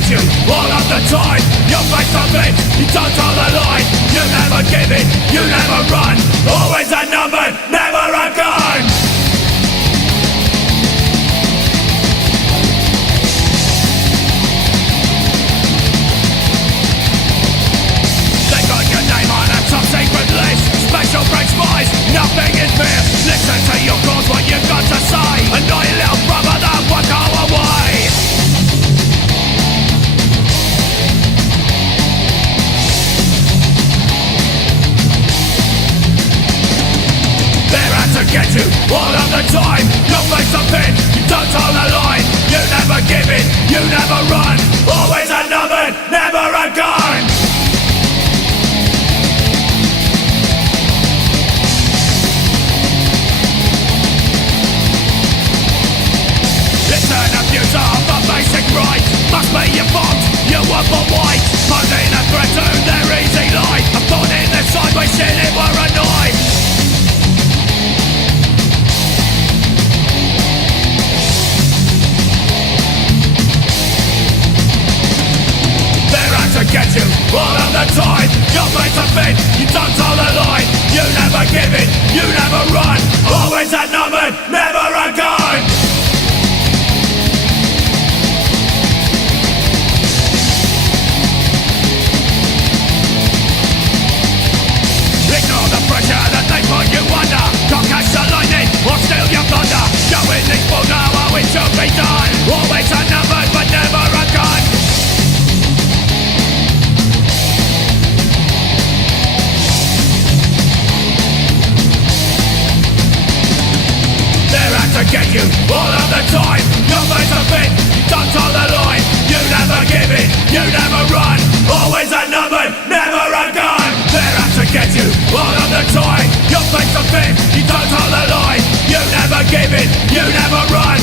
get you all of the time. Your face of it, you don't hold the line. You never give in, you never run. Always a number, never a gun. They got your name on a top secret list. Special brain spies, nothing is missed. Listen to your calls, what you got to say. Annoy a little brother that won't go away. They're out to get you all of the time. Your face a pin, you don't hold the line. You never give in, you never run. Always a number, never a gun. It's an abuse of a basic right. Must be your fault, you were for white. Posing a threat to their easy life. A thorn in their side, wishing it were a knife. To get you all of the time. Your face a fin, you don't hold the line. You never give in, you never run. Always a number, never a gun. Ignore the pressure that they put you under. Can't catch the lightning or steal your thunder. Showing these fools how it should be done. Always a number, but never a gun. To get you all of the time. Your face a fin, you don't hold the line. You never give in, you never run. Always a number, never a gun. They're out to get you all of the time. Your face a fin, you don't hold the line. You never give in, you never run.